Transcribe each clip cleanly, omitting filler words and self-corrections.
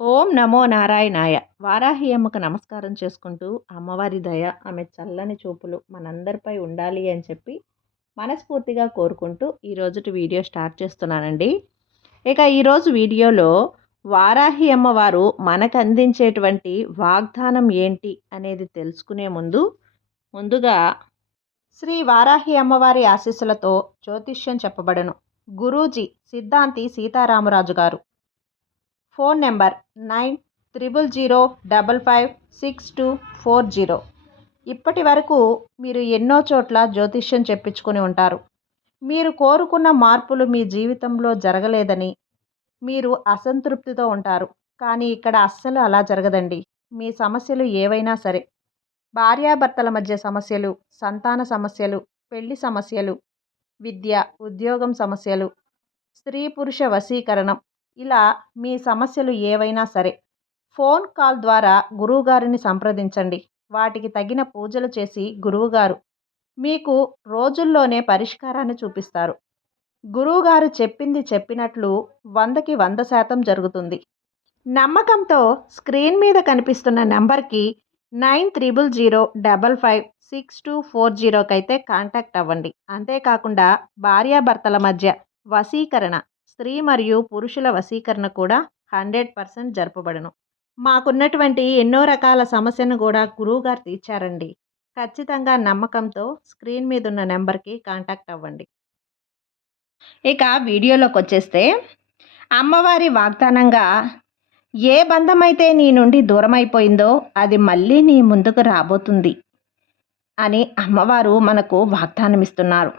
ఓం నమో నారాయణాయ. వారాహి అమ్మకు నమస్కారం చేసుకుంటూ, అమ్మవారి దయ, ఆమె చల్లని చూపులు మనందరిపై ఉండాలి అని చెప్పి మనస్ఫూర్తిగా కోరుకుంటూ ఈరోజుటి వీడియో స్టార్ట్ చేస్తున్నానండి. ఇక ఈరోజు వీడియోలో వారాహి అమ్మవారు మనకు అందించేటువంటి వాగ్దానం ఏంటి అనేది తెలుసుకునే ముందుగా శ్రీ వారాహి అమ్మవారి ఆశీస్సులతో జ్యోతిష్యం చెప్పబడను. గురూజీ సిద్ధాంతి సీతారామరాజు గారు. Phone number 9005562440. ఇప్పటి వరకు మీరు ఎన్నో చోట్ల జ్యోతిష్యం చెప్పించుకొని ఉంటారు. మీరు కోరుకున్న మార్పులు మీ జీవితంలో జరగలేదని మీరు అసంతృప్తితో ఉంటారు. కానీ ఇక్కడ అస్సలు అలా జరగదండి. మీ సమస్యలు ఏవైనా సరే, భార్యాభర్తల మధ్య సమస్యలు, సంతాన సమస్యలు, పెళ్లి సమస్యలు, విద్య, ఉద్యోగం సమస్యలు, స్త్రీ పురుష వశీకరణం, ఇలా మీ సమస్యలు ఏవైనా సరే ఫోన్ కాల్ ద్వారా గురువుగారిని సంప్రదించండి. వాటికి తగిన పూజలు చేసి గురువుగారు మీకు రోజుల్లోనే పరిష్కారాన్ని చూపిస్తారు. గురువుగారు చెప్పింది చెప్పినట్లు 100కి 100% జరుగుతుంది. నమ్మకంతో స్క్రీన్ మీద కనిపిస్తున్న నెంబర్కి 9300556240 అయితే కాంటాక్ట్ అవ్వండి. అంతేకాకుండా భార్యాభర్తల మధ్య వశీకరణ, స్త్రీ మరియు పురుషుల వశీకరణ కూడా 100% జరపబడును. మాకున్నటువంటి ఎన్నో రకాల సమస్యను కూడా గురువుగారు తీర్చారండి. ఖచ్చితంగా నమ్మకంతో స్క్రీన్ మీద ఉన్న నెంబర్కి కాంటాక్ట్ అవ్వండి. ఇక వీడియోలోకి వచ్చేస్తే, అమ్మవారి వాగ్దానంగా ఏ బంధమైతే నీ నుండి దూరమైపోయిందో అది మళ్ళీ నీ ముందుకు రాబోతుంది అని అమ్మవారు మనకు వాగ్దానం ఇస్తున్నారు.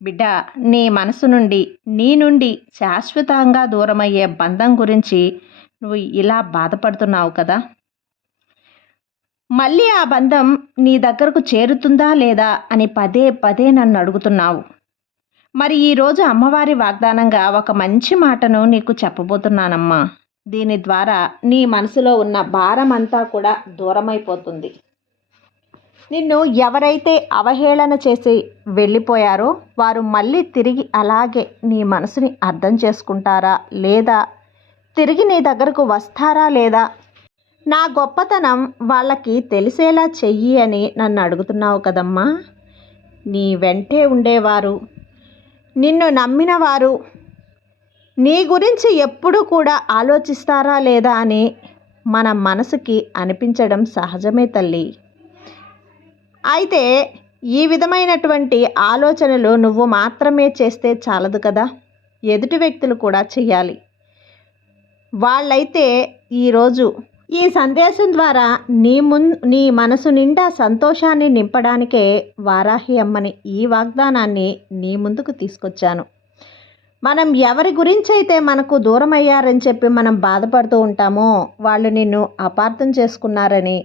బిడ్డ, నీ మనసు నుండి, నీ నుండి శాశ్వతంగా దూరమయ్యే బంధం గురించి నువ్వు ఇలా బాధపడుతున్నావు కదా. మళ్ళీ ఆ బంధం నీ దగ్గరకు చేరుతుందా లేదా అని పదే పదే నన్ను అడుగుతున్నావు. మరి ఈరోజు అమ్మవారి వాగ్దానంగా ఒక మంచి మాటను నీకు చెప్పబోతున్నానమ్మా. దీని ద్వారా నీ మనసులో ఉన్న భారం అంతా కూడా దూరమైపోతుంది. నిన్ను ఎవరైతే అవహేళన చేసి వెళ్ళిపోయారో వారు మళ్ళీ తిరిగి అలాగే నీ మనసుని అర్థం చేసుకుంటారా లేదా తిరిగి నీ దగ్గరకు వస్తారా లేదా, నా గొప్పతనం వాళ్ళకి తెలిసేలా చెయ్యి అని నన్ను అడుగుతున్నావు కదమ్మా. నీ వెంటే ఉండేవారు, నిన్ను నమ్మిన వారు నీ గురించి ఎప్పుడు కూడా ఆలోచిస్తారా లేదా అని మన మనసుకి అనిపించడం సహజమే తల్లి. అయితే ఈ విధమైనటువంటి ఆలోచనలు నువ్వు మాత్రమే చేస్తే చాలదు కదా, ఎదుటి వ్యక్తులు కూడా చేయాలి. వాళ్ళైతే ఈరోజు ఈ సందేశం ద్వారా నీ మనసు నిండా సంతోషాన్ని నింపడానికే వారాహి అమ్మని ఈ వాగ్దానాన్ని నీ ముందుకు తీసుకొచ్చాను. మనం ఎవరి గురించి అయితే మనకు దూరం అయ్యారని చెప్పి మనం బాధపడుతూ ఉంటామో వాళ్ళు నిన్ను అపార్థం చేసుకున్నారని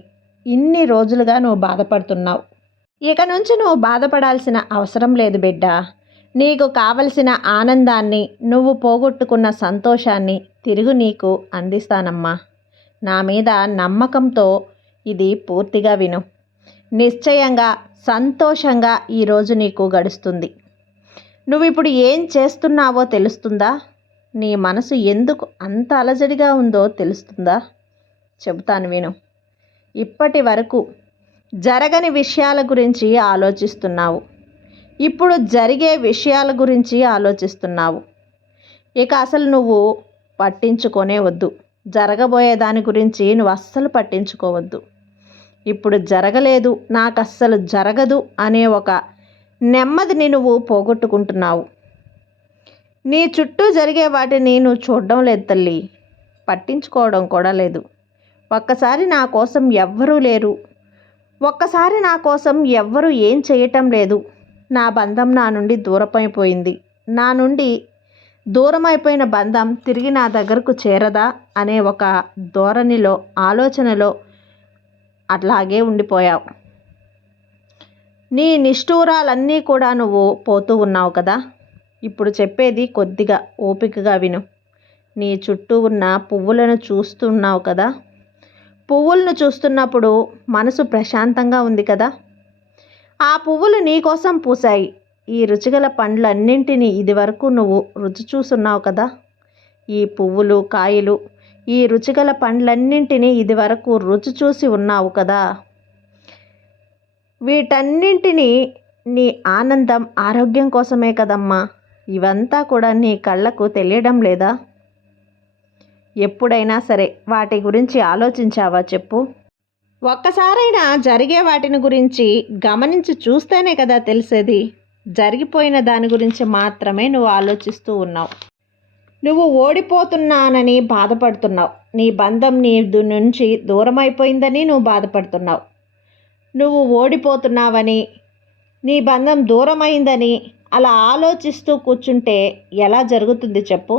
ఇన్ని రోజులుగా నువ్వు బాధపడుతున్నావు. ఇక నుంచి నువ్వు బాధపడాల్సిన అవసరం లేదు బిడ్డ. నీకు కావలసిన ఆనందాన్ని, నువ్వు పోగొట్టుకున్న సంతోషాన్ని తిరిగి నీకు అందిస్తానమ్మా. నా మీద నమ్మకంతో ఇది పూర్తిగా విను. నిశ్చయంగా సంతోషంగా ఈరోజు నీకు గడుస్తుంది. నువ్వు ఇప్పుడు ఏం చేస్తున్నావో తెలుస్తుందా? నీ మనసు ఎందుకు అంత అలజడిగా ఉందో తెలుస్తుందా? చెబుతాను విను. ఇప్పటి వరకు జరగని విషయాల గురించి ఆలోచిస్తున్నావు. ఇప్పుడు జరిగే విషయాల గురించి ఆలోచిస్తున్నావు. ఇక అసలు నువ్వు పట్టించుకొనే వద్దు. జరగబోయే దాని గురించి నువ్వు అస్సలు పట్టించుకోవద్దు. ఇప్పుడు జరగలేదు, నాకు అస్సలు జరగదు అనే ఒక నెమ్మదిని నువ్వు పోగొట్టుకుంటున్నావు. నీ చుట్టూ జరిగే వాటిని నువ్వు చూడడం లేదు తల్లి, పట్టించుకోవడం కూడా లేదు. ఒక్కసారి నా కోసం ఎవ్వరూ లేరు, ఒక్కసారి నా కోసం ఎవ్వరూ ఏం చేయటం లేదు, నా బంధం నా నుండి దూరమైపోయింది, నా నుండి దూరమైపోయిన బంధం తిరిగి నా దగ్గరకు చేరదా అనే ఒక ధోరణిలో, ఆలోచనలో అట్లాగే ఉండిపోయావు. నీ నిష్ఠూరాలన్నీ కూడా నువ్వు పోతూ ఉన్నావు కదా. ఇప్పుడు చెప్పేది కొద్దిగా ఓపికగా విను. నీ చుట్టూ ఉన్న పువ్వులను చూస్తున్నావు కదా. పువ్వులను చూస్తున్నప్పుడు మనసు ప్రశాంతంగా ఉంది కదా. ఆ పువ్వులు నీ కోసం పూసాయి. ఈ రుచిగల పండ్లన్నింటినీ ఇదివరకు నువ్వు రుచి చూస్తున్నావు కదా. ఈ పువ్వులు, కాయలు ఈ రుచిగల పండ్లన్నింటినీ ఇదివరకు రుచి చూసి ఉన్నావు కదా. వీటన్నింటినీ నీ ఆనందం, ఆరోగ్యం కోసమే కదమ్మా. ఇవంతా కూడా నీ కళ్ళకు తెలియడం లేదా? ఎప్పుడైనా సరే వాటి గురించి ఆలోచించావా చెప్పు? ఒక్కసారైనా జరిగే వాటిని గురించి గమనించి చూస్తేనే కదా తెలిసేది. జరిగిపోయిన దాని గురించి మాత్రమే నువ్వు ఆలోచిస్తూ ఉన్నావు. నువ్వు ఓడిపోతున్నానని బాధపడుతున్నావు. నీ బంధం నీ నుంచి దూరమైపోయిందని నువ్వు బాధపడుతున్నావు. నువ్వు ఓడిపోతున్నావని, నీ బంధం దూరమైందని అలా ఆలోచిస్తూ కూర్చుంటే ఎలా జరుగుతుంది చెప్పు?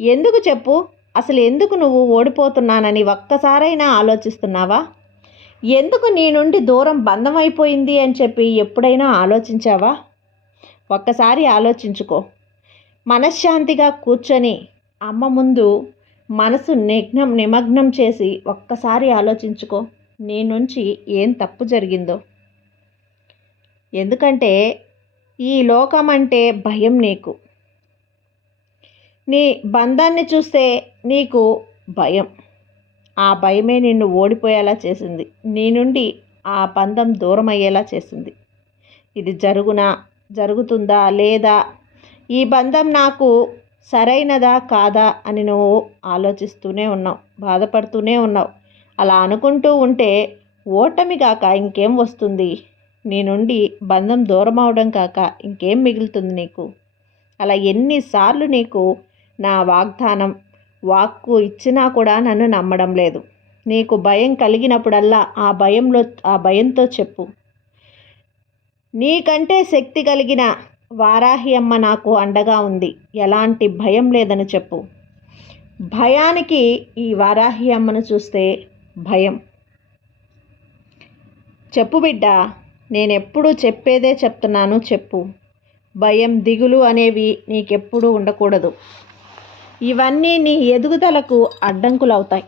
ఎందుకు చెప్పు? అసలు ఎందుకు నువ్వు ఓడిపోతున్నానని ఒక్కసారైనా ఆలోచిస్తున్నావా? ఎందుకు నీ నుండి దూరం బంధం అయిపోయింది అని చెప్పి ఎప్పుడైనా ఆలోచించావా? ఒక్కసారి ఆలోచించుకో. మనశ్శాంతిగా కూర్చొని అమ్మ ముందు మనసు నిమగ్నం చేసి ఒక్కసారి ఆలోచించుకో, నీ నుంచి ఏం తప్పు జరిగిందో. ఎందుకంటే ఈ లోకం అంటే భయం నీకు. నీ బంధాన్ని చూస్తే నీకు భయం. ఆ భయమే నిన్ను ఓడిపోయేలా చేసింది. నీ నుండి ఆ బంధం దూరం అయ్యేలా చేసింది. ఇది జరుగుతుందా లేదా, ఈ బంధం నాకు సరైనదా కాదా అని నువ్వు ఆలోచిస్తూనే ఉన్నావు, బాధపడుతూనే ఉన్నావు. అలా అనుకుంటూ ఉంటే ఓటమి కాక ఇంకేం వస్తుంది? నీ నుండి బంధం దూరం అవడం కాక ఇంకేం మిగులుతుంది నీకు? అలా ఎన్నిసార్లు నీకు నా వాక్కు ఇచ్చినా కూడా నన్ను నమ్మడం లేదు. నీకు భయం కలిగినప్పుడల్లా ఆ భయంతో చెప్పు, నీకంటే శక్తి కలిగిన వారాహి అమ్మ నాకు అండగా ఉంది, ఎలాంటి భయం లేదని చెప్పు. భయానికి ఈ వారాహి అమ్మను చూస్తే భయం. చెప్పు బిడ్డ, నేనెప్పుడూ చెప్పేదే చెప్తున్నాను, చెప్పు. భయం, దిగులు అనేవి నీకెప్పుడూ ఉండకూడదు. ఇవన్నీ నీ ఎదుగుదలకు అడ్డంకులవుతాయి.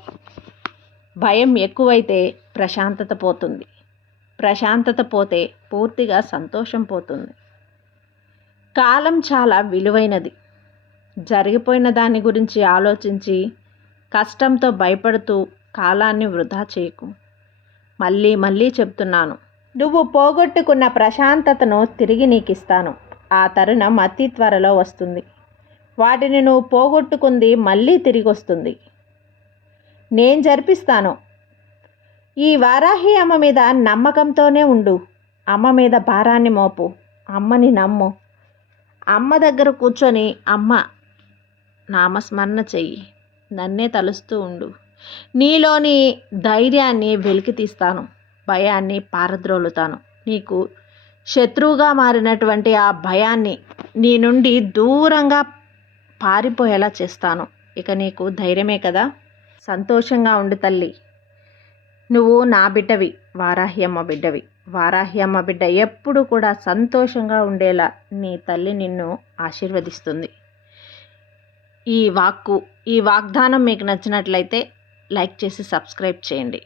భయం ఎక్కువైతే ప్రశాంతత పోతుంది. ప్రశాంతత పోతే పూర్తిగా సంతోషం పోతుంది. కాలం చాలా విలువైనది. జరిగిపోయిన దాని గురించి ఆలోచించి కష్టంతో భయపడుతూ కాలాన్ని వృధా చేయకు. మళ్ళీ మళ్ళీ చెప్తున్నాను, నువ్వు పోగొట్టుకున్న ప్రశాంతతను తిరిగి నీకు ఇస్తాను. ఆ తరుణం అతి త్వరలో వస్తుంది. వాటిని నువ్వు పోగొట్టుకుంది మళ్ళీ తిరిగి వస్తుంది. నేను జరిపిస్తాను. ఈ వారాహి అమ్మ మీద నమ్మకంతోనే ఉండు. అమ్మ మీద భారాన్ని మోపు. అమ్మని నమ్ము. అమ్మ దగ్గర కూర్చొని అమ్మ నామస్మరణ చెయ్యి. నన్నే తలుస్తూ ఉండు. నీలోని ధైర్యాన్ని వెలికి తీస్తాను. భయాన్ని పారద్రోలుతాను. నీకు శత్రువుగా మారినటువంటి ఆ భయాన్ని నీ నుండి దూరంగా పారిపోయేలా చేస్తాను. ఇక నీకు ధైర్యమే కదా? సంతోషంగా ఉండు తల్లి. నువ్వు నా బిడ్డవి, వారాహి అమ్మ బిడ్డవి. వారాహి అమ్మ బిడ్డ ఎప్పుడు కూడా సంతోషంగా ఉండేలా నీ తల్లి నిన్ను ఆశీర్వదిస్తుంది. ఈ వాగ్దానం మీకు నచ్చినట్లయితే లైక్ చేసి సబ్స్క్రైబ్ చేయండి.